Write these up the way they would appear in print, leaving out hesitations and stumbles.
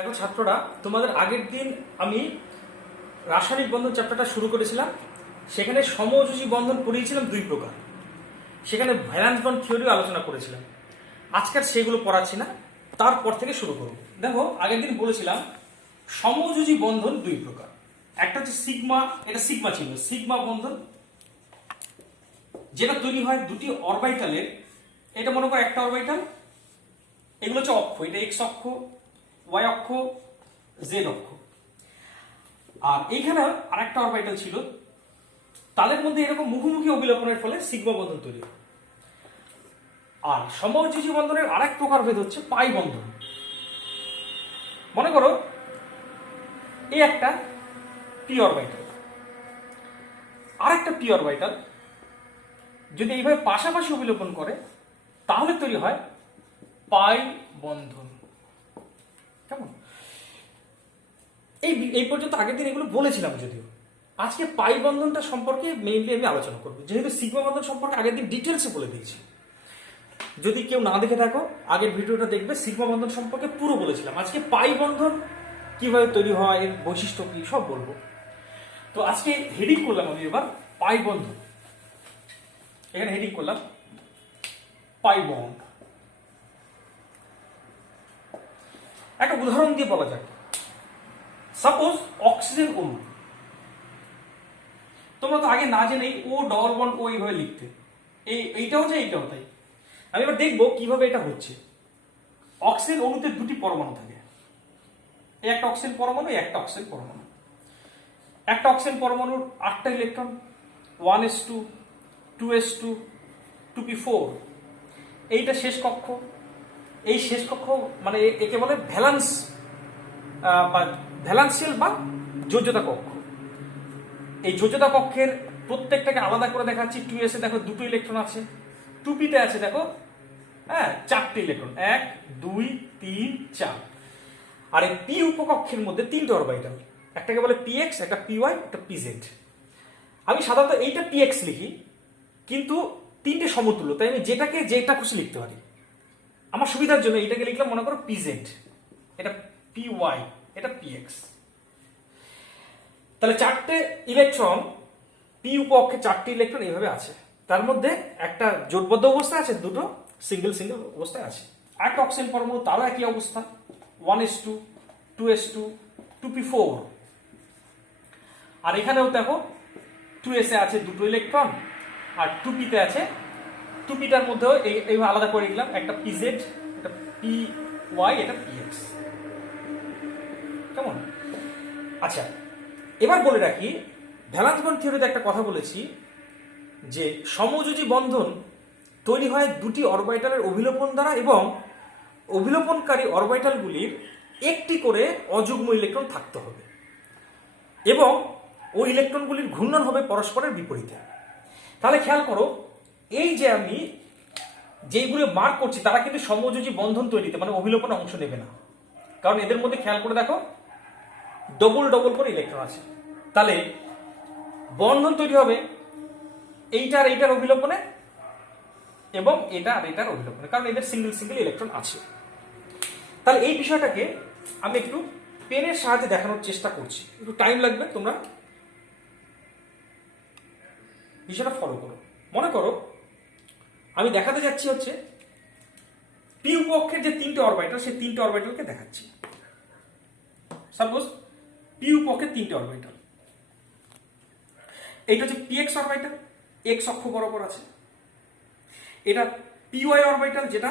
দেখো ছাত্ররা, তোমাদের আগের দিন আমি রাসায়নিক বন্ধন চ্যাপ্টারটা শুরু করেছিলাম। সেখানে সমযোজী বন্ধন পড়িয়েছিলাম দুই প্রকার। সেখানে ভ্যালেন্স বন্ড থিওরিও আলোচনা করেছিলাম। আজকাল সেগুলো পড়াচ্ছি না, তারপর থেকে শুরু করব। দেখো, আগের দিন বলেছিলাম সমযোজী বন্ধন দুই প্রকার। একটা হচ্ছে সিগমা, এটা সিগমা ছিল, সিগমা বন্ধন, যেটা তৈরি হয় দুটি অরবিটালের। এটা মনে করো একটা অরবিটাল, এগুলো হচ্ছে অক্ষ, এটা এক্স অক্ষ, ওয়াই অক্ষ, জেড অক্ষ। আর এইখানে আরেকটা অরবিটাল ছিল, তাদের মধ্যে এরকম মুখোমুখি অবিলোপনের ফলে সিগমা বন্ধন তৈরি হয়। আর সমযোজী বন্ধনের আরেক প্রকার ভেদ হচ্ছে পাই বন্ধন। মনে করো এই একটা পি অরবিটাল, আরেকটা পি অরবিটাল যদি এইভাবে পাশাপাশি অবিলোপন করে তাহলে তৈরি হয় পাই বন্ধন। কেমন? এই পর্যন্ত আগের দিন এগুলো বলেছিলাম যদিও। আজকে পাই বন্ধনটা সম্পর্কে মেইনলি আমি আলোচনা করব, যেহেতু সিগমা বন্ধন সম্পর্কে আগের দিন ডিটেলসে বলে দিয়েছি। যদি কেউ না দেখে থাকো, আগের ভিডিওটা দেখবে, সিগমা বন্ধন সম্পর্কে পুরো বলেছিলাম। আজকে পাই বন্ধন কিভাবে তৈরি হয়, এর বৈশিষ্ট্য কি, সব বলবো। তো আজকে হেডিং করলাম আমি এবার পাই বন্ধন। এখানে হেডিং করলাম পাই বন্ড। একটা উদাহরণ দিয়ে বলা যাক। সাপোজ অক্সিজেন অণু, তোমরা তো আগে না জেনেই ও ডবল বন্ড ও এইভাবে লিখতে, এইটাও যে এইটাও তাই। আমি এবার দেখবো কিভাবে এটা হচ্ছে। অক্সিজেন অণুতে দুটি পরমাণু থাকে, এই একটা অক্সিজেন পরমাণু, এই একটা অক্সিজেন পরমাণু। একটা অক্সিজেন পরমাণুর 8টা ইলেকট্রন, 1s2, 2s2, 2p4। এইটা শেষ কক্ষ। এই শেষ কক্ষ মানে একে বলে ভ্যালেন্স বা ভ্যালেন্সিয়াল বা যোজ্যতা কক্ষ। এই যোজ্যতা কক্ষের প্রত্যেকটাকে আলাদা করে দেখাচ্ছি। 2s এ দেখো দুটো ইলেকট্রন আছে, 2p তে আছে দেখো 4টে ইলেকট্রন, 1 2 3 4। আর এই পি উপকক্ষের মধ্যে 3টে অরবিটাল, একটাকে বলে px, একটা py, একটা pz। আমি সাধারণত এইটা px লিখি, কিন্তু 3টে সমতুল্য, তাই আমি যেটাকে যেটা খুশি লিখতে পারি। আমার সুবিধার জন্য এইটাকে লিখলাম মনে করো pz, এটা py, এটা px। তাহলে 4টে ইলেকট্রন, পি উপকক্ষে 4টে ইলেকট্রন এইভাবে আছে। তার মধ্যে একটা জোটবদ্ধ অবস্থায় আছে, দুটো সিঙ্গেল সিঙ্গেল অবস্থায় আছে। একটা অক্সিজেন পরমাণু, তারও একই অবস্থা, 1s2, 2s2, 2p4। আর এখানেও দেখো 2s এ আছে দুটো ইলেকট্রন, আর 2p তে আছে, 2pটার মধ্যেও এইভাবে আলাদা করে দিলাম, একটা pz, একটা py, এটা px। কেমন? আচ্ছা, এবার বলে রাখি, ভ্যালেন্স বন্ড থিওরিতে একটা কথা বলেছি যে সমযোজী বন্ধন তৈরি হয় দুটি অরবিটালের অভিলোপন দ্বারা, এবং অভিলোপনকারী অরবিটালগুলির একটি করে অযুগ্ম ইলেকট্রন থাকতে হবে, এবং ওই ইলেকট্রনগুলির ঘূর্ণন হবে পরস্পরের বিপরীতে। তাহলে খেয়াল করো, এই যে আমি যেইগুলো মার্ক করছি তারা কিন্তু সমযোজী বন্ধন তৈরিতে মানে অভিলোপনে অংশ নেবে না, কারণ এদের মধ্যে খেয়াল করে দেখো ডবল ডবল করে ইলেকট্রন আছে। তাহলে বন্ধন তৈরি হবে এইটার এইটার অভিলোপনে, এবং এটা আর এটার অভিলোপনে, কারণ এদের সিঙ্গেল সিঙ্গেল ইলেকট্রন আছে। তাহলে এই বিষয়টাকে আমি একটু পেনের সাহায্যে দেখানোর চেষ্টা করছি, একটু টাইম লাগবে, তোমরা বিষয়টা ফলো করো। মনে করো আমি দেখাতে যাচ্ছি হচ্ছে পি উপকক্ষের যে 3টে অরবিটাল, সেই 3টে অরবিটালকে দেখাচ্ছি। সাপোজ পি উপকক্ষের 3টে অরবিটাল, এইটা হচ্ছে px অরবিটাল, x অক্ষ বরাবর আছে। এটা py অরবিটাল, যেটা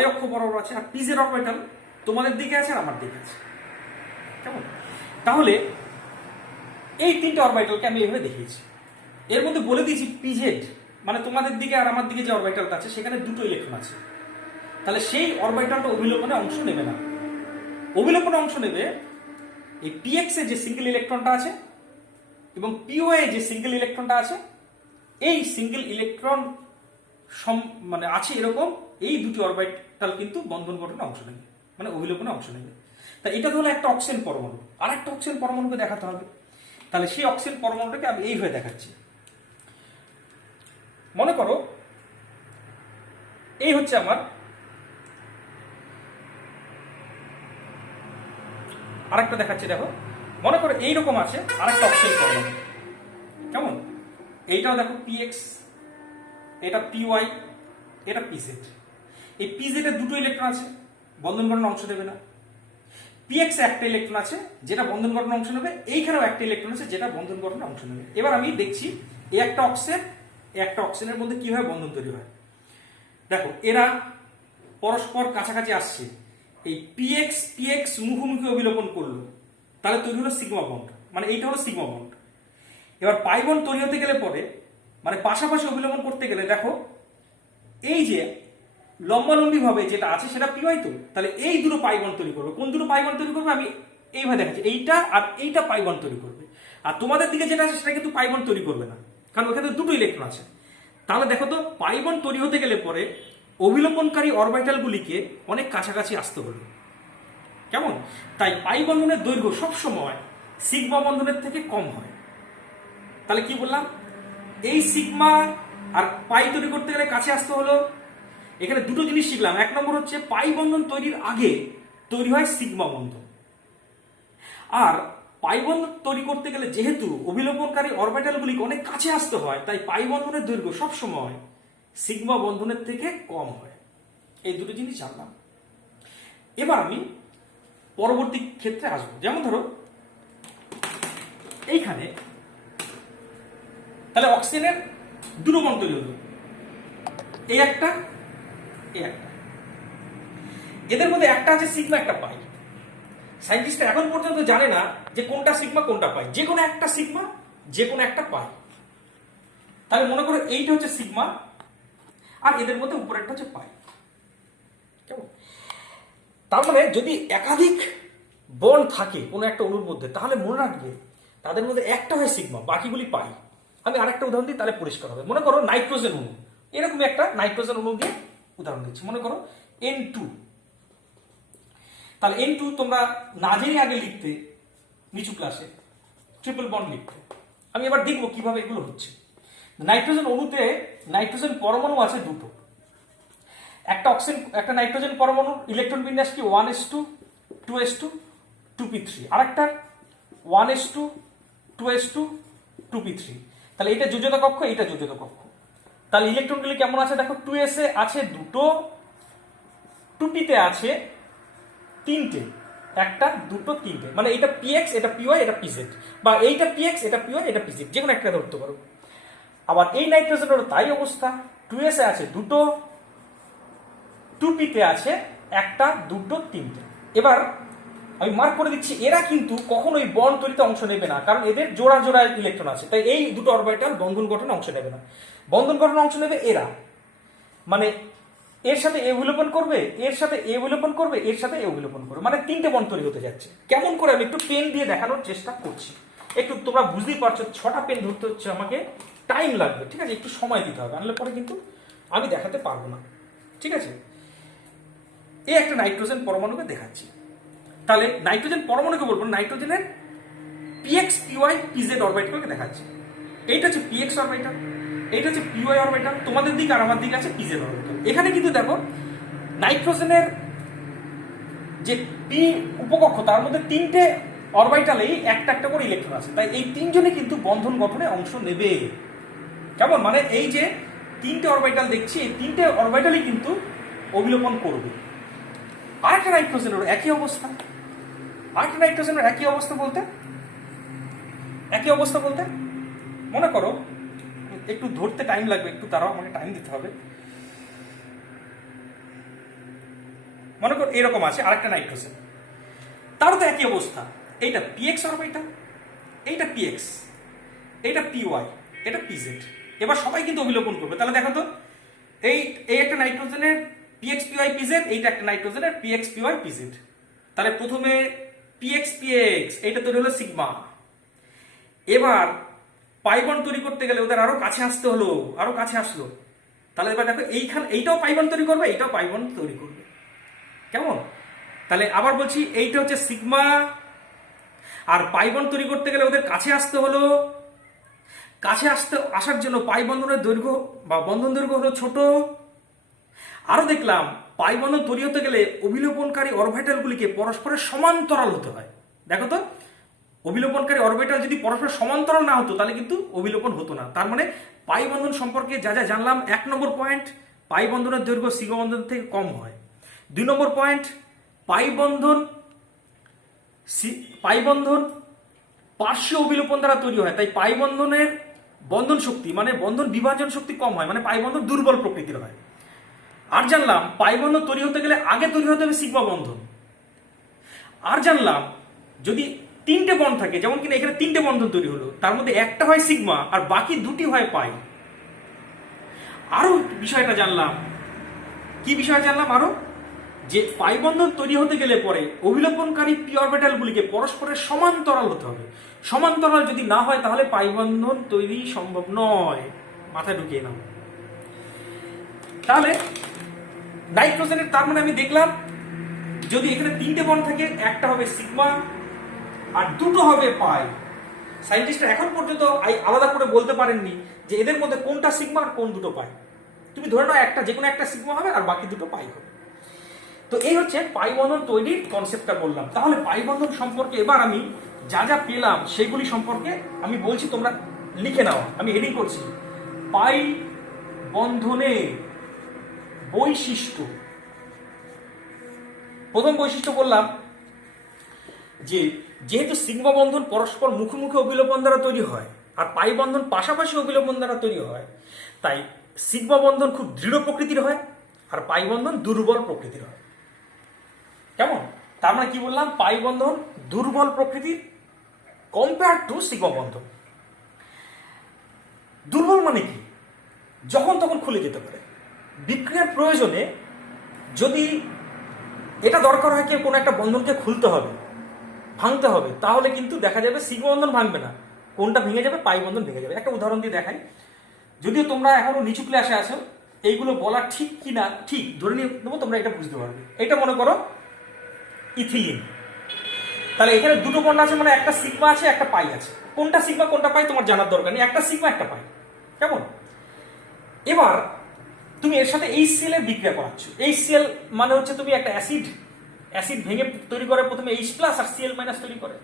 y অক্ষ বরাবর আছে। আর pz অরবিটাল তোমাদের দিকে আছে আর আমার দিকে আছে। কেমন? তাহলে এই 3টে অরবিটালকে আমি এইভাবে দেখিয়েছি। এর মধ্যে বলে দিয়েছি pz মানে তোমাদের দিকে আর আমার দিকে যে অরবিটালটা আছে সেখানে দুটো ইলেকট্রন আছে। তাহলে সেই অরবিটালটা অভিলোপনে অংশ নেবে না। অভিলোপনে অংশ নেবে এই px এ যে সিঙ্গেল ইলেকট্রনটা আছে এবং py এ যে সিঙ্গেল ইলেকট্রনটা আছে। এই সিঙ্গেল ইলেকট্রন মানে আছে এরকম এই দুটি অরবিটাল কিন্তু বন্ধন গঠনে অংশ নেবে, মানে অভিলোপনে অংশ নেবে। তা এটা হলো একটা অক্সিজেন পরমাণু, আর একটা অক্সিজেন পরমাণুকে দেখাতে হবে। তাহলে সেই অক্সিজেন পরমাণুটাকে আমি এইভাবে দেখাচ্ছি। মনে করো এই হচ্ছে আমার আরেকটা দেখাচ্ছি দেখো, মনে করো এইরকম আছে আরেকটা অক্সিজেন পরমাণু, কেমন? এইটাও দেখো পিএক্স, এটা পিওয়াই, এটা পিজেড। এই পিজেড এর দুটো ইলেকট্রন আছে, বন্ধন গঠনে অংশ নেবে না। পিএক্স একটা ইলেকট্রন আছে যেটা বন্ধন গঠনে অংশ নেবে, এইখানেও একটা ইলেকট্রন আছে যেটা বন্ধন গঠনে অংশ নেবে। এবার আমি দেখছি এই একটা অক্সিজেন, এই একটা অক্সিজেনের মধ্যে কিভাবে বন্ধন তৈরি হয়। দেখো এরা পরস্পর কাছাকাছি আসছে, এই পিএক্স পিএক্স মুখোমুখি অবিলোপন করলো, তাহলে তৈরি হলো সিগমা বন্ড, মানে এইটা হলো সিগমা বন্ড। এবার পাই বন্ড তৈরি হতে গেলে পরে, মানে পাশাপাশি অবিলোপন করতে গেলে দেখো এই যে লম্বালম্বি ভাবে যেটা আছে সেটা পিওয়াই, তো তাহলে এই দুটো পাই বন্ড তৈরি করবে। কোন দুটো পাই বন্ড তৈরি করবে আমি এইভাবে দেখাচ্ছি, এইটা আর এইটা পাই বন্ড তৈরি করবে। আর তোমাদের দিকে যেটা আছে সেটা কিন্তু পাই বন্ড তৈরি করবে না, কারণ ওখানে দুটো ইলেকট্রন আছে। তাহলে দেখো তো পাই বন্ড তৈরি হতে গেলে পরে অবিলোপনকারী অরবিটালগুলিকে অনেক কাছাকাছি আসতে হলো, কেমন? তাই পাই বন্ধনের দৈর্ঘ্য সবসময় সিগমা বন্ধনের থেকে কম হয়। তাহলে কি বললাম, এই সিগমা আর পাই তৈরি করতে গেলে কাছে আসতে হলো। এখানে দুটো জিনিস শিখলাম, এক নম্বর হচ্ছে পাই বন্ধন তৈরির আগে তৈরি হয় সিগমা বন্ধন, আর পাই বন্ধন তৈরি করতে গেলে যেহেতু অবিলোপনকারী অরবিটালগুলিকে অনেক কাছে আসতে হয়, তাই পাই বন্ধনের দৈর্ঘ্য সবসময় সিগমা বন্ধনের থেকে কম হয়। এই দুটো জিনিস জানলাম। এবার আমি পরবর্তী ক্ষেত্রে আসবো, যেমন ধরো এইখানে তাহলে অক্সিজেনের দুটো বন্ড তৈরি হলো, এই একটা, এই একটা। এদের মধ্যে একটা আছে সিগমা, একটা পাই। সায়েন্টিস্টরা এখন পর্যন্ত জানে না যে কোনটা সিগমা কোনটা পাই, যে কোনো একটা সিগমা যে কোনো একটা পাই। তাহলে মনে করো এইটা হচ্ছে সিগমা আর এদের মধ্যে উপরেরটা হচ্ছে পাই, কেমন? তার মানে যদি একাধিক বন্ড থাকে কোনো একটা অণুর মধ্যে, তাহলে মনে রাখবে তাদের মধ্যে একটা হয় সিগমা, বাকিগুলি পাই। আমি আরেকটা উদাহরণ দিই, তাহলে পরিষ্কার হবে। মনে করো নাইট্রোজেন অণু, এরকম একটা নাইট্রোজেন অণু দিয়ে উদাহরণ দিচ্ছি। মনে করো N2, তাহলে N2 তোমরা না জেনে আগে লিখতে নিচু ক্লাসে ট্রিপল বন্ড লিখতে। আমি এবার দেখবো কিভাবে এগুলো হচ্ছে। নাইট্রোজেন অণুতে নাইট্রোজেন পরমাণু আছে দুটো, একটা অক্সিজেন, একটা নাইট্রোজেন পরমাণুর ইলেকট্রন বিন্যাস কি 1s2 2s2 2p3, আরেকটা 1s2 2s2 2p3। তাহলে এটা যোজ্যতা কক্ষ, এটা যোজ্যতা কক্ষ। তাহলে ইলেকট্রনগুলি কেমন আছে দেখো, 2s এ আছে দুটো, 2p তে আছে তিনটে, একটা দুটো তিনটে, মানে এটা পিএক্স, এটা পিওয়াই, এটা পিজেড, বা এইটা পিএক্স, এটা পিওয়াই, এটা পিজেড, যে কোনো একটা ধরতে পারো। আবার এই নাইট্রোজেনেরও তাই অবস্থা, 2s এ আছে দুটো, 2p তে আছে একটা দুটো তিনটে। এবার আমি মার্ক করে দিচ্ছি, এরা কিন্তু কখনোই বন্ড তৈরিতে অংশ নেবে না, কারণ এদের জোড়া জোড়া ইলেকট্রন আছে। তাই এই দুটো অরবিটাল বন্ধন গঠনে অংশ নেবে না। বন্ধন গঠনে অংশ নেবে এরা, মানে এর সাথে এ অভিলোপন করবে, এর সাথে এ অভিলোপন করবে, এর সাথে এ অভিলোপন করবে, মানে তিনটে বন্ড তৈরি হতে যাচ্ছে। কেমন করে আমি একটু পেন দিয়ে দেখানোর চেষ্টা করছি, একটু তোমরা বুঝতেই পারছো 6টা পেন ধরতে হচ্ছে আমাকে, টাইম লাগবে, ঠিক আছে? একটু সময় দিতে হবে, আনলে পরে কিন্তু আমি দেখাতে পারবো না, ঠিক আছে? এই একটা নাইট্রোজেন পরমাণুকে দেখাচ্ছি। তাহলে নাইট্রোজেন পরমাণুকে বলবো নাইট্রোজেনের পিএক্স পিওয়াই পিজেড অরবিটালকে দেখাচ্ছি। এইটা হচ্ছে পিএক্স অরবিটাল, এইটা হচ্ছে পিওয়াই অরবিটাল, তোমাদের দিক আর আমার দিকে আছে পিজেড অরবিটাল। এখানে কিন্তু দেখো নাইট্রোজেনের যে পি উপকক্ষ, তার মধ্যে তিনটে অরবিটালেই একটা একটা করে ইলেকট্রন আছে, তাই এই তিনজনে কিন্তু বন্ধন গঠনে অংশ নেবে, কেমন? মানে এই যে তিনটে অরবিটাল দেখছি, এই তিনটে অরবিটালই কিন্তু অবিলোপন করবে। আরেকটা নাইট্রোজেনের একই অবস্থা, আরেকটা নাইট্রোজেনের একই অবস্থা বলতে, একই অবস্থা বলতে মনে করো, একটু ধরতে টাইম লাগবে, একটু তারাও আমাকে টাইম দিতে হবে। মনে করো এরকম আছে আরেকটা নাইট্রোজেন, তারও তো একই অবস্থা, এইটা পিএক্স অরবিটাল, এইটা পিএক্স, এইটা পিওয়াই, এটা পিজেড। এবার সবাই কিন্তু অবিলোপন করবে। তাহলে দেখো তো এই একটা নাইট্রোজেনের পিএক্স পিওয়াই পিজেড, এইটা একটা নাইট্রোজেনের পিএক্স পিওয়াই পিজেড। তাহলে প্রথমে পিএক্স পিএক্স, এইটা তৈরি হলো সিগমা। এবার পাই বন্ড তৈরি করতে গেলে ওদের আরো কাছে আসতে হলো, আরো কাছে আসলো। তাহলে এবার দেখো এইখানে এইটাও পাই বন্ড তৈরি করবে, এইটাও পাই বন্ড তৈরি করবে, কেমন? তাহলে আবার বলছি, এইটা হচ্ছে সিগমা, আর পাই বন্ড তৈরি করতে গেলে ওদের কাছে আসতে হলো। কাছে আসার জন্য পাই বন্ধনের দৈর্ঘ্য বা বন্ধন দৈর্ঘ্য হলো ছোট। আরো দেখলাম পাই বন্ধন তৈরি হতে গেলে অবিলোপনকারী অরবিটালগুলিকে পরস্পরের সমান্তরাল হতে হয়। দেখো তো, অভিলোপনকারী অরবিটাল যদি পরস্পর সমান্তরাল না হতো তাহলে কিন্তু অভিলোপন হতো না। তার মানে পাই বন্ধন সম্পর্কে যা যা জানলাম, 1 নম্বর পয়েন্ট, পাই বন্ধনের দৈর্ঘ্য সিগমা বন্ধন থেকে কম হয়। 2 নম্বর পয়েন্ট, পাই বন্ধন পার্শ্বীয় অভিলোপন দ্বারা তৈরি হয়, তাই পাই বন্ধনের বন্ধন শক্তি মানে বন্ধন বিভাজন শক্তি কম হয়, মানে পাই বন্ধন দুর্বল প্রকৃতির হয়। আর জানলাম পাই বন্ধন তৈরি হতে গেলে আগে তৈরি হতে হবে সিগমা বন্ধন। আর জানলাম যদি 3টে বন্ড থাকে, যেমন কিনা এখানে 3টে বন্ধন তৈরি হলো, তার মধ্যে একটা হয় সিগমা আর বাকি 2টি হয় পাই। আরো বিষয়টা জানলাম, কি বিষয় জানলাম আরো, যে পাই বন্ধন তৈরি হতে গেলে পরে অভিলোপনকারী পি অরবিটাল গুলিকে পরস্পরের সমান্তরাল হতে হবে। সমান্তরাল যদি না হয় তাহলে পাই বন্ধন তৈরি সম্ভব নয়, মাথায় ঢুকিয়ে নাও। তাহলে নাইট্রোজেনের, তার মানে আমি দেখলাম যদি এখানে 3টে বন্ড থাকে, একটা হবে সিগমা আর 2টো হবে পাই। সায়েন্টিস্টরা এখন পর্যন্ত আলাদা করে বলতে পারেননি যে এদের মধ্যে কোনটা সিগমা আর কোন দুটো পাই। তুমি ধরে নাও একটা, যে কোনো একটা সিগমা হবে আর বাকি 2টো পাই হবে। তো এই হচ্ছে পাই বন্ধন তৈরির কনসেপ্টটা বললাম। তাহলে পাই বন্ধন সম্পর্কে এবার আমি যা যা পেলাম সেগুলি সম্পর্কে আমি বলছি, তোমরা লিখে নাও। আমি হেডিং করছি পাই বন্ধনের বৈশিষ্ট্য। প্রথম বৈশিষ্ট্য বললাম যে যেহেতু সিগমা বন্ধন পরস্পর মুখোমুখি অভিলোপন দ্বারা তৈরি হয় আর পাই বন্ধন পাশাপাশি অভিলোপন দ্বারা তৈরি হয়, তাই সিগমা বন্ধন খুব দৃঢ় প্রকৃতির হয় আর পাই বন্ধন দুর্বল প্রকৃতির হয়। কেমন? তার মানে কি বললাম, পাই বন্ধন দুর্বল প্রকৃতির কম্পেয়ার টু সিগমা বন্ধন। দুর্বল মানে কি? যখন তখন খুলে যেতে পারে। বিক্রিয়ার প্রয়োজনে যদি এটা দরকার হয় কি কোনো একটা বন্ধনকে খুলতে হবে, ভাঙতে হবে, তাহলে কিন্তু দেখা যাবে সিগমা বন্ধন ভাঙবে না, কোনটা ভেঙে যাবে, পাই বন্ধন ভেঙে যাবে। একটা উদাহরণ দিয়ে দেখাই, যদিও তোমরা এখনো নিচু ক্লাসে আছো, এইগুলো বলা ঠিক কি না ঠিক ধরে নিয়ে নেবো, তোমরা এটা বুঝতে পারবে। এটা মনে করো ইথিলিন, তাহলে এখানে 2টো বন্ড আছে, মানে একটা সিগমা আছে একটা পাই আছে। কোনটা সিগমা কোনটা পাই তোমার জানার দরকার নেই, একটা সিগমা একটা পাই। কেমন? এবার তুমি এর সাথে HCl এর বিক্রিয়া করাচ্ছ। HCl মানে হচ্ছে তুমি একটা অ্যাসিড ভেঙে তৈরি করে প্রথমে H+ আর Cl- তৈরি করে।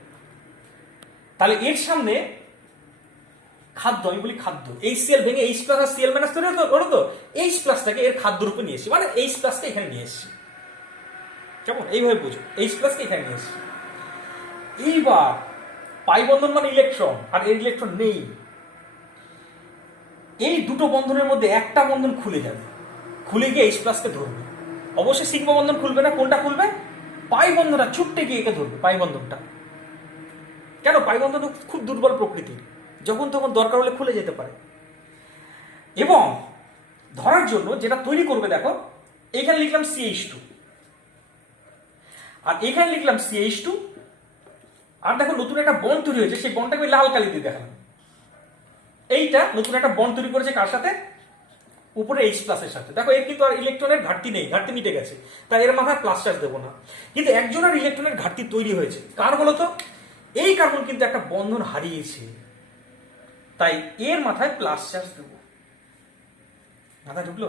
তাহলে এর সামনে খাদ্য, আমি বলি খাদ্য, HCl ভেঙে H+ আর Cl- তৈরি হলো তো, H+টাকে এর খাদ্য রূপে নিয়ে এসেছি, মানে H+কে এখানে নিয়ে এসেছি। কেমন? এইভাবে বুঝো, H+কে এখানে নিয়ে এসেছি। এইবার পাই বন্ধন মানে ইলেকট্রন, আর এর ইলেকট্রন নেই। এই 2টো বন্ধনের মধ্যে একটা বন্ধন খুলে যাবে, খুলে গিয়ে H+কে ধরবে। অবশ্যই সিগমা বন্ধন খুলবে না, কোনটা খুলবে? পাই বন্ধনটা ছুটতে গিয়ে একে ধরবে, পাই বন্ধনটা। কেন? পাই বন্ধন খুব দুর্বল প্রকৃতির, যখন তখন দরকার হলে খুলে যেতে পারে। এবং ধরার জন্য যেটা তৈরি করবে, দেখো এখানে লিখলাম CH2 আর এখানে লিখলাম CH2, আর দেখো নতুন একটা বন্ড তৈরি হয়েছে, সেই বন্ডটাকে আমি লাল কালি দিয়ে দেখালাম। এইটা নতুন একটা বন্ড তৈরি করেছে কার সাথে? উপরে H+ এর সাথে। দেখো এর কিন্তু আর ইলেকট্রনের ঘাটতি নেই, ঘাটতি মিটে গেছে, তাই এর মাথায় প্লাস চার্জ দেবো না। কিন্তু একজনের ইলেকট্রনের ঘাটতি তৈরি হয়েছে, কার বলতো? এই কার্বন কিন্তু একটা বন্ধন হারিয়েছে, তাই এর মাথায় প্লাস চার্জ দেব। মাথায় ঢুকলো?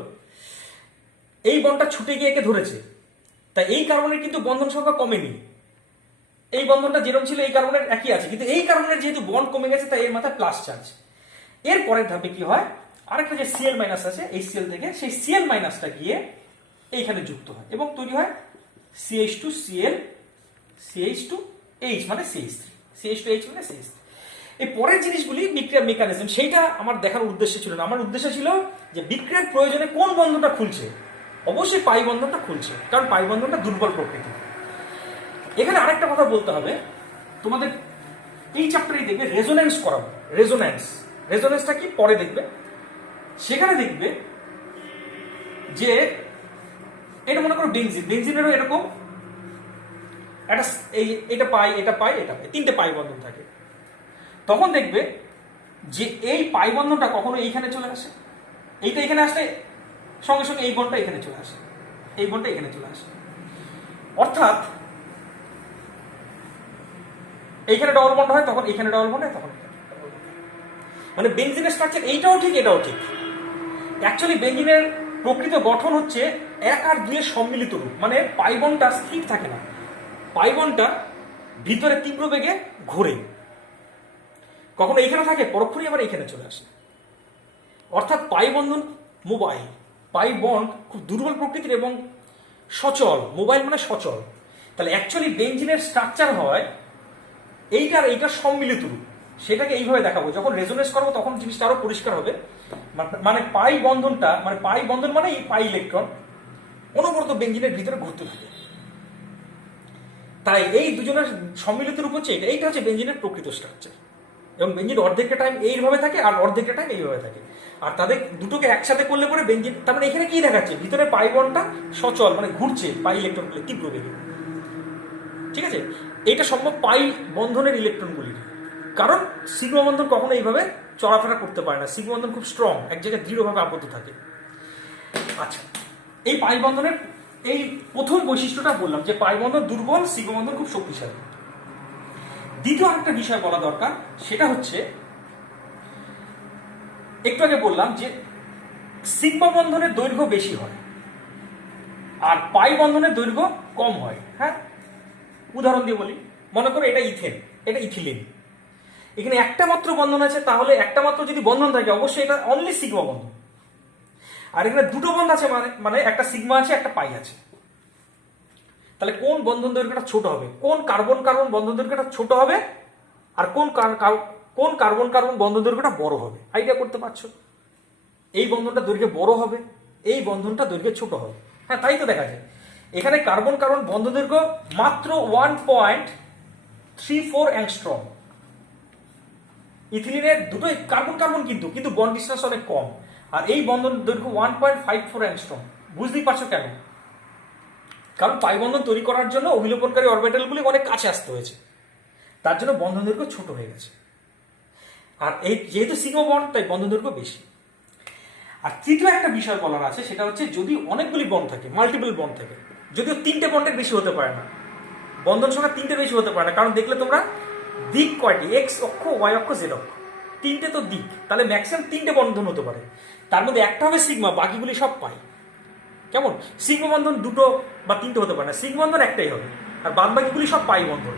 এই বন্ডটা ছুটে গিয়ে একে ধরেছে, তাই এই কার্বনের কিন্তু বন্ধন সংখ্যা কমেনি। এই বন্ধনটা যেরকম ছিল এই কার্বনের একই আছে, কিন্তু এই কার্বনের যেহেতু বন্ড কমে গেছে তাই এর মাথায় প্লাস চার্জ। এর পরের ধাপে কি হয়, আরেকটা যে Cl- আছে HCl থেকে, সেই Cl- গিয়ে এইখানে যুক্ত হয় এবং তৈরি হয় CH2Cl, CH2H মানে CH3, CH2H মানে CH3। এই পরের জিনিসগুলি বিক্রিয়ার মেকানিজম, সেইটা আমার দেখার উদ্দেশ্য ছিল না। আমার উদ্দেশ্য ছিল যে বিক্রিয়ার প্রয়োজনে কোন বন্ধনটা খুলছে। অবশ্যই পাই বন্ধনটা খুলছে, কারণ পাই বন্ধনটা দুর্বল প্রকৃতি। এখানে আরেকটা কথা বলতে হবে, তোমাদের এই চ্যাপ্টারেই দেখবে রেজোন্যান্স করাবো। রেজোন্যান্সটা কি পরে দেখবে। সেখানে দেখবে যে এটা মনে করো বেনজিনেরও এরকম একটা, এটা পাই, এটা পাই, এটা পাই, 3টে পাই বন্ধন থাকে। তখন দেখবে যে এই পাই বন্ধনটা কখনো এইখানে চলে আসে, এইটা এখানে আসলে সঙ্গে সঙ্গে এই বন্ডটা এখানে চলে আসে, এই বন্ডটা এখানে চলে আসে। অর্থাৎ এইখানে ডবল বন্ড হয়, তখন এখানে ডবল বন্ড হয়, তখন মানে বেনজিনের স্ট্রাকচার এইটাও ঠিক এটাও ঠিক। অ্যাকচুয়ালি বেনজিনের প্রকৃত গঠন হচ্ছে 1 আর 2 এর সম্মিলিত রূপ, মানে পাই বন্ডটা স্থির থাকে না। পাই বন্ডটা ভিতরে তীব্র বেগে ঘোরে, কখনো এইখানে থাকে পরক্ষণই আবার এইখানে চলে আসে। অর্থাৎ পাই বন্ধন মোবাইল, পাই বন্ড খুব দুর্বল প্রকৃতির এবং সচল। মোবাইল মানে সচল। তাহলে অ্যাকচুয়ালি বেঞ্জিনের স্ট্রাকচার হয় এইটার এইটার সম্মিলিত রূপ। সেটাকে এইভাবে দেখাবো, যখন রেজোনেন্স করবো তখন জিনিসটা আরো পরিষ্কার হবে। মানে পাই বন্ধনটা, মানে পাই বন্ধন মানে এই পাই ইলেকট্রন অনবরত বেঞ্জিনের ভিতরে ঘুরতে থাকে। তাই এই দুজনের সম্মিলিত রূপ হচ্ছে এইটা হচ্ছে বেঞ্জিনের প্রকৃত স্ট্রাকচার। এবং বেঞ্জিন অর্ধেকটা টাইম এইভাবে থাকে আর অর্ধেকটা টাইম এইভাবে থাকে। আর তাদের দুটোকে একসাথে করলে পরে বেঞ্জিন, তার মানে এখানে কি দেখাচ্ছে, ভিতরে পাই বন্ডটা সচল মানে ঘুরছে পাই ইলেকট্রনগুলো তীব্র বেগে। ঠিক আছে, এটা সম্ভব পাই বন্ধনের ইলেকট্রনগুলির, কারণ সিগমা বন্ধন কখনো এইভাবে চলাফেরা করতে পারে না। সিগমা বন্ধন খুব স্ট্রং, এক জায়গায় দৃঢ়ভাবে আবদ্ধ থাকে। আচ্ছা, এই পাই বন্ধনের এই প্রথম বৈশিষ্ট্যটা বললাম যে পাই বন্ধন দুর্বল, সিগমা বন্ধন খুব শক্তিশালী। দ্বিতীয় একটা বিষয় বলা দরকার, সেটা হচ্ছে একটু আগে বললাম যে সিগমা বন্ধনের দৈর্ঘ্য বেশি হয় আর পাই বন্ধনের দৈর্ঘ্য কম হয়। হ্যাঁ, উদাহরণ দিয়ে বলি, মনে করো এটা ইথেন, এটা ইথিলিন। এখানে একটা মাত্র বন্ধন আছে, তাহলে একটা মাত্র যদি বন্ধন থাকে অবশ্যই এটা অনলি সিগমা বন্ধন। আর এখানে দুটো বন্ধন আছে, মানে একটা সিগমা আছে একটা পাই আছে। তাহলে কোন বন্ধন দৈর্ঘ্যটা ছোট হবে, কোন কার্বন কার্বন বন্ধন দৈর্ঘ্যটা ছোট হবে আর কোন কার্বন কার্বন বন্ধন দৈর্ঘ্যটা বড় হবে, আইডিয়া করতে পারছো? এই বন্ধনটা দৈর্ঘ্যে বড় হবে, এই বন্ধনটা দৈর্ঘ্যে ছোট হবে। হ্যাঁ, তাই তো দেখা যায়। এখানে কার্বন কার্বন বন্ধন দৈর্ঘ্য মাত্র 1.34 অ্যাংস্ট্রম। ইথিলিনের দুটোই কার্বন কার্বন কিন্তু বন্ড ডিসটেন্স অনেক কম, আর এই বন্ধন দৈর্ঘ্য 1.54 অ্যাংস্ট্রম। বুঝতেই পারছো কেন? কারণ পাই বন্ধন তৈরি করার জন্য অভিলেপনকারী অরবিটালগুলি অনেক কাছে আসতে হয়েছে, তার জন্য বন্ধন দৈর্ঘ্য ছোট হয়ে গেছে। আর এই যেহেতু সিগমা বন্ড, তাই বন্ধন দৈর্ঘ্য বেশি। আর তৃতীয় একটা বিষয় বলার আছে, সেটা হচ্ছে যদি অনেকগুলি বন্ড থাকে, মাল্টিপল বন্ড থাকে, যদিও 3টে বন্ডের বেশি হতে পারে না, বন্ধন সংখ্যা 3টে বেশি হতে পারে না, কারণ দেখলে তোমরা দিক কয়টি, এক্স অক্ষ, ওয়াই অক্ষ, জেড অক্ষ, 3টে তো দিক, তাহলে ম্যাক্সিমাম 3টে বন্ধন হতে পারে। তার মধ্যে একটা হবে সিগমা, বাকিগুলি সব পাই। কেমন? সিগমা বন্ধন 2টো বা 3টে হতে পারে না, সিগমা বন্ধন একটাই হবে, আর বাদ বাকিগুলি সব পাই বন্ধন।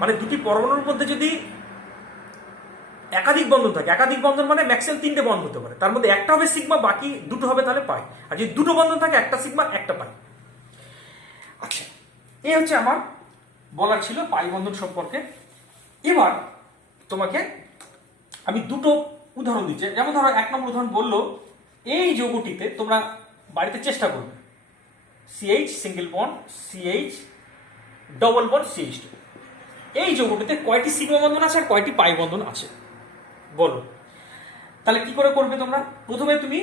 মানে দুটি পরমাণুর মধ্যে যদি একাধিক বন্ধন থাকে, একাধিক বন্ধন মানে ম্যাক্সিমাম 3টে বন্ধ হতে পারে, তার মধ্যে একটা হবে সিগমা, বাকি 2টো হবে তাহলে পাই। আর যদি 2টো বন্ধন থাকে, একটা সিগমা একটা পাই। আচ্ছা, এই হচ্ছে আমার বলার ছিল পাই বন্ধন সম্পর্কে। এবার তোমাকে আমি দুটো উদাহরণ দিচ্ছি। যেমন ধরো 1 নম্বর উদাহরণ বললো, এই যৌগটিতে তোমরা বাড়িতে চেষ্টা করবে CH single bond, CH double bond, CH2। এই যৌগটিতে কয়টি সিগমা বন্ধন আছে আর কয়টি পাই বন্ধন আছে বলো। তাহলে কি করে করবে তোমরা? প্রথমে তুমি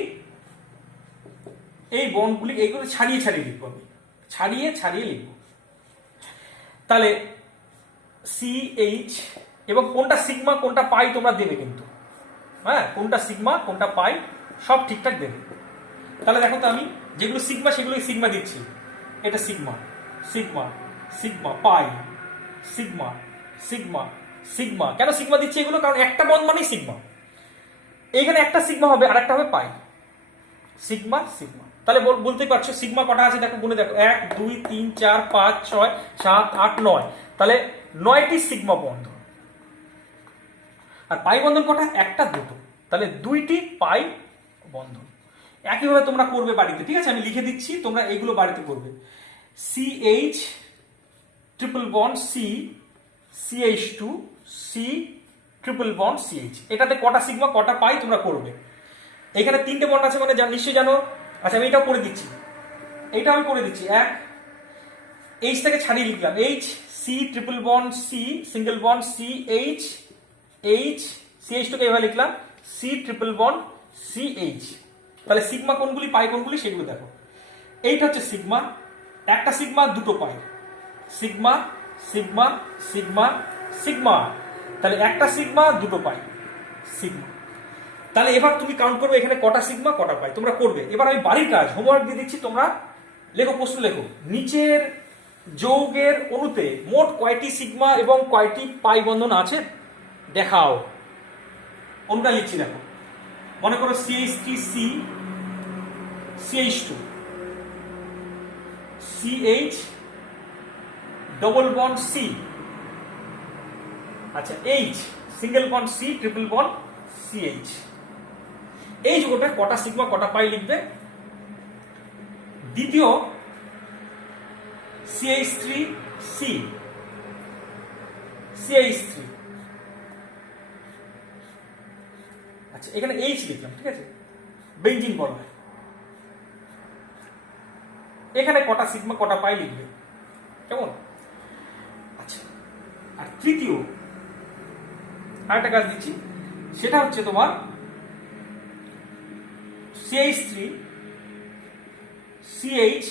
এই বন্ডগুলি এইগুলো ছাড়িয়ে ছাড়িয়ে লিখবো, আমি ছাড়িয়ে ছাড়িয়ে লিখবো। তাহলে CH এবং কোনটা সিগমা কোনটা পাই তোমরা দেবে কিন্তু, হ্যাঁ, কোনটা সিগমা কোনটা পাই সব ঠিকঠাক দেবে। তাহলে দেখো তো, আমি যেগুলো সিগমা সেগুলো সিগমা দিচ্ছি। এটা সিগমা, সিগমা, সিগমা, পাই, সিগমা, সিগমা, সিগমা। কেন সিগমা দিচ্ছি এগুলো? কারণ একটা বন্ড মানেই সিগমা। এইখানে একটা সিগমা হবে আর একটা হবে পাই, সিগমা সিগমা। তাহলে বলতেই পারছো সিগমা কটা আছে, দেখো গুনে দেখো, 1 2 3 4 5 6 7 8 9। তাহলে 9টি সিগমা বন্ধন। আর পাই বন্ধন কটা? একটা দুটো, তাহলে 2টি পাই বন্ধন। একইভাবে তোমরা করবে বাড়িতে, ঠিক আছে? আমি লিখে দিচ্ছি, তোমরা এইগুলো বাড়িতে করবে। CH triple bond C, CH2, C triple bond CH। এটাতে কটা সিগমা কটা পাই তোমরা করবে। এখানে 3টে বন্ড আছে মানে নিশ্চয়ই জানো। আচ্ছা, আমি এটাও করে দিচ্ছি, এইটা আমি করে দিচ্ছি। H থেকে ছাড়িয়ে লিখলাম, H, C triple bond C single bond CH, H, CH2 কে এভাবে লিখলাম, C ট্রিপল বন্ড CH। তাহলে সিগমা কোনগুলি পাই কোনগুলি সেগুলো দেখো। এইটা হচ্ছে সিগমা, একটা সিগমা দুটো পাই, সিগমা সিগমা সিগমা সিগমা। তাহলে একটা সিগমা দুটো পাই, সিগমা। তাহলে এবার তুমি কাউন্ট করবে এখানে কটা সিগমা কটা পাই, তোমরা করবে। এবার আমি বাড়ির কাজ হোমওয়ার্ক দিয়ে দিচ্ছি, তোমরা লেখো, প্রশ্ন লেখো। নিচের যৌগের অণুতে মোট কয়টি সিগমা এবং কয়টি পাই বন্ধন আছে দেখাও। অণুটা লিখছি, দেখো। মনে করো CH3C, CH2, CH double bond C, আচ্ছা H single bond C triple bond CH, এই যুগটা কটা সিগমা কটা পাই লিখবে। দ্বিতীয় CH3 C CH3, আচ্ছা এখানে এইচ লিখলাম, ঠিক আছে, বেঞ্জিন বলা হয়। এখানে কটা সিগমা কটা পাই লিখবে, কেমন? আচ্ছা আর তৃতীয় আরেকটা কাজ দিচ্ছি, সেটা হচ্ছে তোমার CH3 CH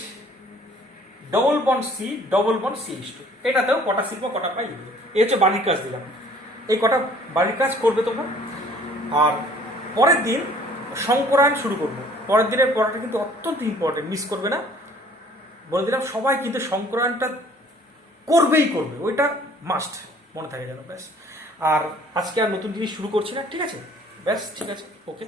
double bond C double bond CH2, এটাতেও কটা সিগমা কটা পাই লিখবে। এই হচ্ছে বাড়ির কাজ দিলাম, এই কটা বাড়ির কাজ করবে তোমরা। আর পরের দিন সংকরায়ণ শুরু করবো। পরের দিনের পড়াটা কিন্তু অত্যন্ত ইম্পর্টেন্ট, মিস করবে না, বলে দিলাম। সবাই কিন্তু সংকরায়ণটা করবেই করবে, ওইটা মাস্ট মনে থাকে যেন, ব্যাস। আর আজকে আর নতুন জিনিস শুরু করছি না, ঠিক আছে, ব্যাস, ঠিক আছে, ওকে।